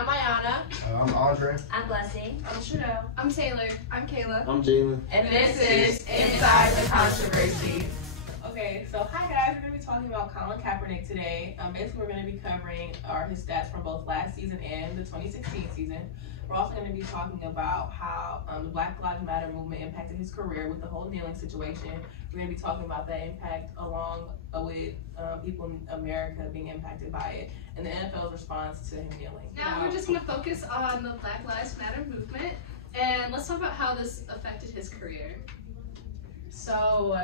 I'm Ayana. I'm Andre. I'm Blessing. I'm Chanel. I'm Taylor. I'm Kayla. I'm Jalen. And this is Inside the Controversy. Okay, so hi guys, we're going to be talking about Colin Kaepernick today. Basically, we're going to be covering his stats from both last season and the 2016 season. We're also going to be talking about how the Black Lives Matter movement impacted his career with the whole kneeling situation. We're going to be talking about that impact along with people in America being impacted by it and the NFL's response to him kneeling. Now we're just going to focus on the Black Lives Matter movement, and let's talk about how this affected his career. So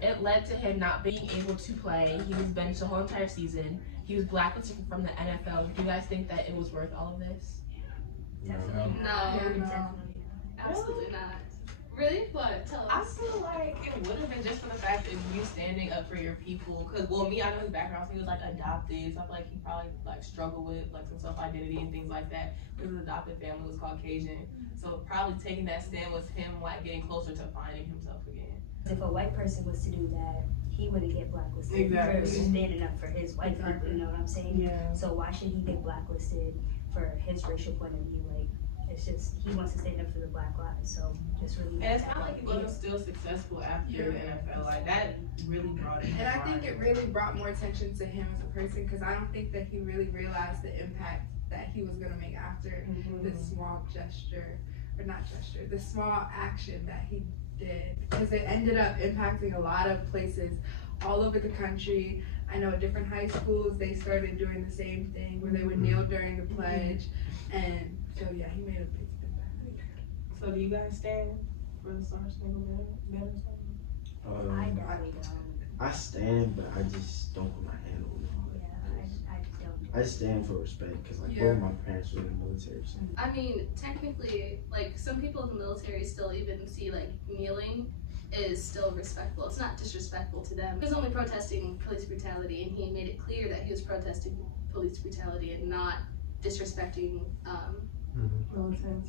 it led to him not being able to play. He was benched the whole entire season. He was blacklisted from the NFL. Do you guys think that it was worth all of this? Definitely No. not. Absolutely not. Really? What? Tell I us. feel like it would have been just for the fact of you standing up for your people. Cause well, me, I know his background. So he was like adopted. So I feel like he probably like struggled with like some self-identity and things like that. His adopted family was Caucasian. So probably taking that stand was him like getting closer to finding himself again. If a white person was to do that, he wouldn't get blacklisted Exactly. for standing up for his white people, you know what I'm saying? Yeah. So why should he get blacklisted for his racial point of view? Like, it's just, he wants to stand up for the black lives, so just really. And it's not like he wasn't still successful after the NFL. Like that really brought it. And I think it really brought more attention to him as a person, because I don't think that he really realized the impact that he was going to make after this small gesture, or not gesture, the small action that he did, because it ended up impacting a lot of places all over the country. I know at different high schools they started doing the same thing where they would kneel during the pledge, and so yeah, he made a big impact. So do you guys stand for the Star Spangled Banner? I definitely don't. I stand, but I just don't put my hand on it. Yeah, I just don't. I stand for respect because like both my parents were in the military. So. I mean, technically, like some people in the military still even see like kneeling is still respectful. It's not disrespectful to them. He was only protesting police brutality, and he made it clear that he was protesting police brutality and not disrespecting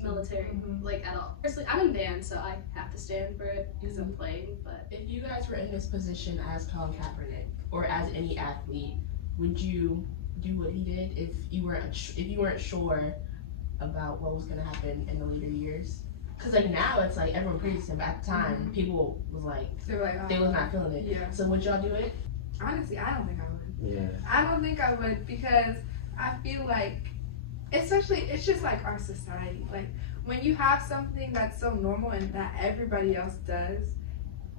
military like at all. Personally, I'm in band, so I have to stand for it because I'm playing. But If you guys were in this position as Colin Kaepernick or as any athlete, would you do what he did if you weren't sure about what was going to happen in the later years? Because like now it's like everyone praises him, but at the time people was like So like, they was not feeling it. Yeah. So would y'all do it? Honestly, I don't think I would. Yeah. I don't think I would, because I feel like, especially, it's just like our society. Like when you have something that's so normal and that everybody else does,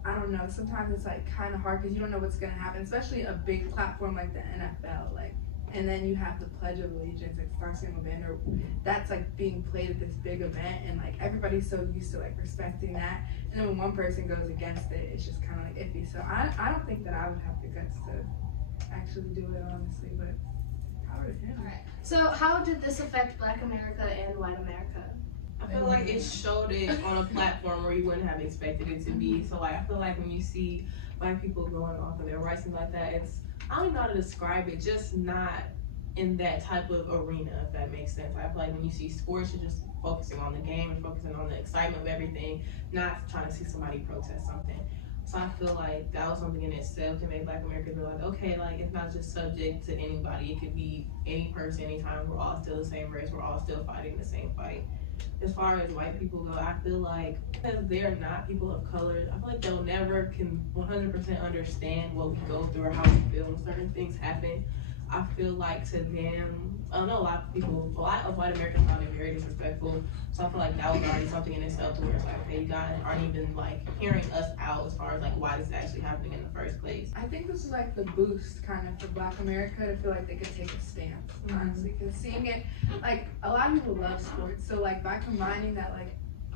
I don't know, sometimes it's like kind of hard because you don't know what's going to happen, especially a big platform like the NFL. Like, and then you have the Pledge of Allegiance, like Star Spangled Banner, that's like being played at this big event, and like everybody's so used to like respecting that, and then when one person goes against it, it's just kind of like iffy. So I don't think that I would have the guts to actually do it, honestly, but power to him. alright. So how did this affect Black America and White America? I feel like it showed it on a platform where you wouldn't have expected it to be. So like I feel like when you see Black people going off of their rights and like that, it's, I don't even know how to describe it, just not in that type of arena, if that makes sense. I feel like when you see sports, you're just focusing on the game and focusing on the excitement of everything, not trying to see somebody protest something. So I feel like that was something in itself to make Black America be like, okay, like it's not just subject to anybody, it could be any person, anytime, we're all still the same race, we're all still fighting the same fight. As far as white people go, I feel like because they're not people of color, I feel like they'll never can 100% understand what we go through or how we feel when certain things happen. I feel like to them, I know a lot of white Americans found it very disrespectful. So I feel like that was already something in itself to where it's like, okay, you guys aren't even like hearing us out as far as like why this is actually happening in the first place. I think this is like the boost kind of for Black America to feel like they could take a stance, honestly, because seeing it, like a lot of people love sports, so like by combining that like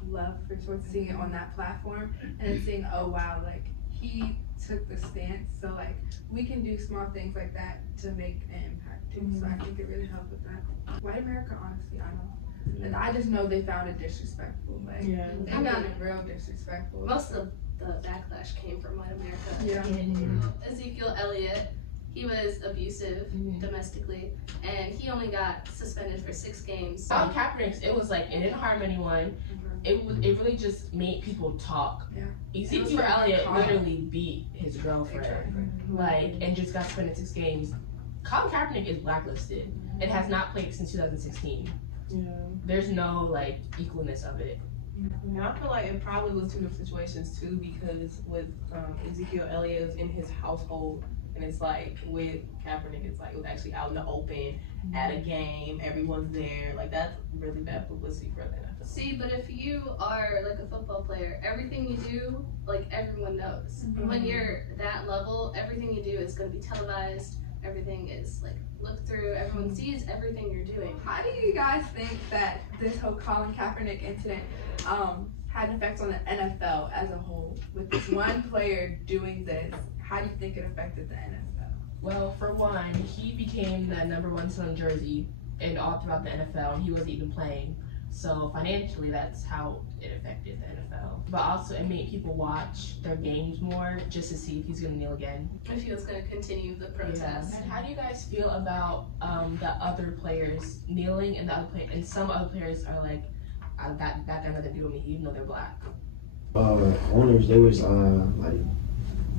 love for sports, seeing it on that platform, and then seeing, oh wow, like he took the stance, so like we can do small things like that to make an impact too. So I think it really helped with that. White America, honestly, I don't. And I just know they found it disrespectful. Like they found it real disrespectful. Most of the backlash came from White America. Yeah. Ezekiel Elliot, he was abusive domestically, and he only got suspended for 6 games. Colin Kaepernick, it was like it didn't harm anyone. It really just made people talk. Yeah. Ezekiel Elliott literally beat his girlfriend, like, and just got suspended 6 games. Colin Kaepernick is blacklisted. It has not played since 2016. Yeah. There's no like equalness of it. And I feel like it probably was two different situations too, because with Ezekiel Elliott is in his household, and it's like with Kaepernick, it's like it was actually out in the open at a game, everyone's there. Like that's really bad publicity for the NFL. See, but if you are like a football player, everything you do, like everyone knows. Mhm. When you're that level, everything you do is going to be televised. Everything is like looked through. Everyone sees everything you're doing. How do you guys think that this whole Colin Kaepernick incident had an effect on the NFL as a whole? With this one player doing this, how do you think it affected the NFL? Well, for one, he became the #1 selling jersey and all throughout the NFL, and he wasn't even playing. So financially, that's how it affected the NFL. But also, it made people watch their games more just to see if he's gonna kneel again. If he was going to continue the protest. And how do you guys feel about the other players kneeling and and some other players are like, that got nothing to do with me, even though they're black? Owners, they was like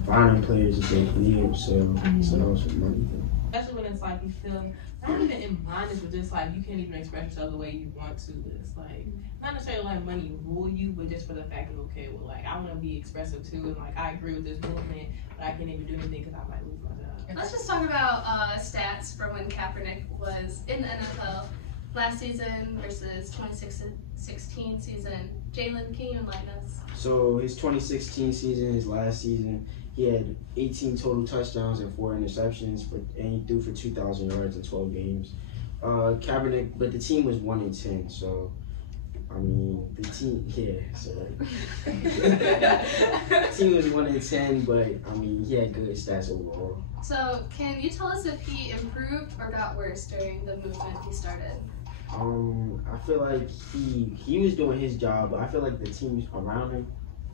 finding players if they kneel, so that was some money. Especially when it's like you feel not even in bondage, but just like you can't even express yourself the way you want to. It's like not necessarily like money rule you, but just for the fact of okay, well, like I want to be expressive too, and like I agree with this movement, but I can't even do anything because I might lose my job. Let's just talk about stats for when Kaepernick was in the NFL last season versus 2016 season. Jalen, can you enlighten us? So his 2016 season, his last season, he had 18 total touchdowns and 4 interceptions, and he threw for 2,000 yards in 12 games. Kaepernick, but the team was 1-10, so I mean the team, so the team was 1-10, but I mean he had good stats overall. So, can you tell us if he improved or got worse during the movement he started? I feel like he was doing his job, but I feel like the teams around him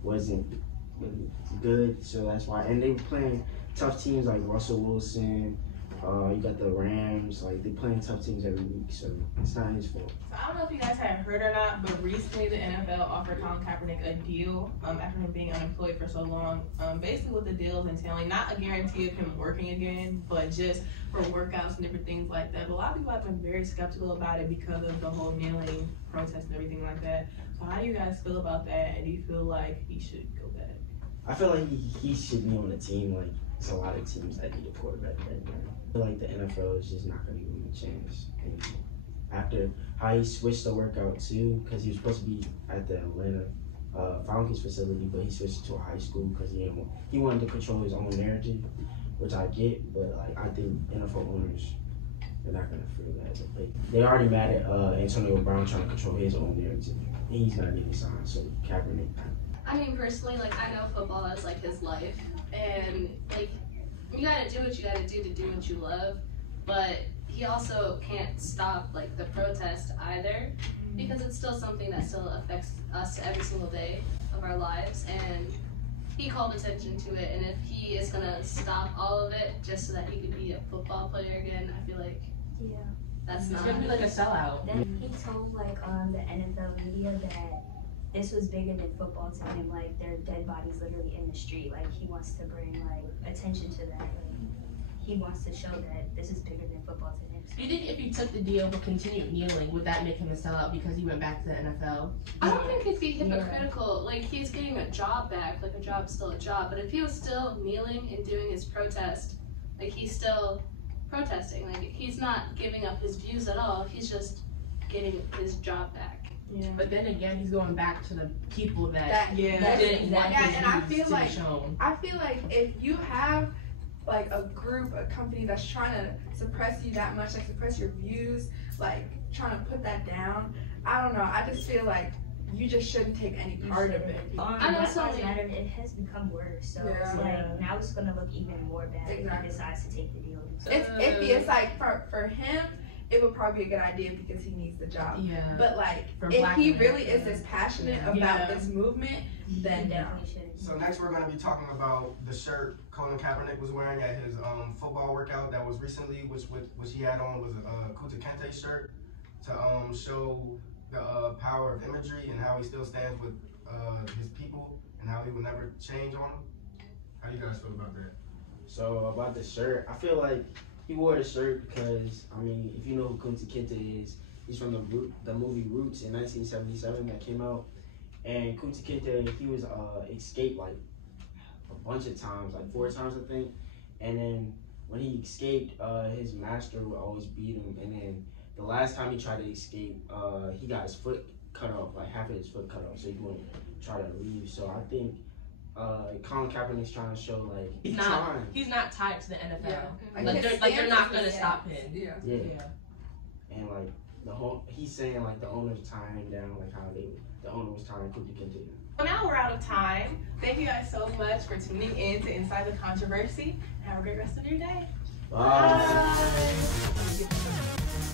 wasn't really good, so that's why. And they were playing tough teams like Russell Wilson. You got the Rams. Like they playing tough teams every week, so it's not his fault. So I don't know if you guys had heard or not, but recently the NFL offered Colin Kaepernick a deal after him being unemployed for so long. Basically, what the deal is entailing, not a guarantee of him working again, but just for workouts and different things like that. But a lot of people have been very skeptical about it because of the whole kneeling protest and everything like that. So how do you guys feel about that? And do you feel like he should go back? I feel like he should be on the team. Like it's a lot of teams that need a quarterback right now. I feel like the NFL is just not going to give him a chance anymore. After how he switched the workout too, because he was supposed to be at the Atlanta Falcons facility, but he switched to a high school because he wanted to control his own narrative, which I get. But like I think NFL owners, they're not going to feel that as a play. They already mad at Antonio Brown trying to control his own narrative, and he's not getting signed. So Kaepernick. I mean, personally, like I know football is like his life, and like you gotta do what you gotta do to do what you love, but he also can't stop like the protest either, because it's still something that still affects us every single day of our lives, and he called attention to it, and if he is gonna stop all of it just so that he could be a football player again, I feel like that's It's not. gonna be like a sellout. Then he told like on the NFL media that this was bigger than football to him. Like there are dead bodies literally in the street. Like he wants to bring like attention to that. Like he wants to show that this is bigger than football to him. Do you think if he took the deal but continued kneeling, would that make him a sellout because he went back to the NFL? I don't think it'd be hypocritical. Like he's getting a job back. Like a job's still a job. But if he was still kneeling and doing his protest, like he's still protesting. Like he's not giving up his views at all. He's just getting his job back. Yeah. But then again, he's going back to the people that Yeah. didn't want his and I views feel to like be shown. if you have like a group, a company that's trying to suppress you that much, like suppress your views, like trying to put that down, I don't know. I just feel like you just shouldn't take any part of it. I know Black so Lives many- Matter, it has become worse. So it's Yeah. like now it's gonna look even more bad if Exactly. he decides to take the deal. It's iffy. It's like for him, it would probably be a good idea because he needs the job. Yeah. But like, For if black he men, really yeah. is this passionate Yeah. about Yeah. this movement, He then no. definitely should. So next we're going to be talking about the shirt Colin Kaepernick was wearing at his football workout that was recently, which he had on was a Kuta Kente shirt to show the power of imagery and how he still stands with his people and how he will never change on them. How do you guys feel about that? So about the shirt, I feel like he wore the shirt because, I mean, if you know who Kunta Kinte is, he's from the movie Roots in 1977 that came out. And Kunta Kinte, he was escaped like a bunch of times, like 4 times I think. And then when he escaped, his master would always beat him. And then the last time he tried to escape, he got his foot cut off, like half of his foot cut off, so he wouldn't try to leave. So I think Colin Kaepernick's trying to show like He's not tied to the NFL. Yeah. Like they're not gonna stop him. Yeah. Yeah. And like he's saying like the owner's tying him down, like how the owner was tying Kunta Kinte. Well, now we're out of time. Thank you guys so much for tuning in to Inside the Controversy. Have a great rest of your day. Bye. Bye.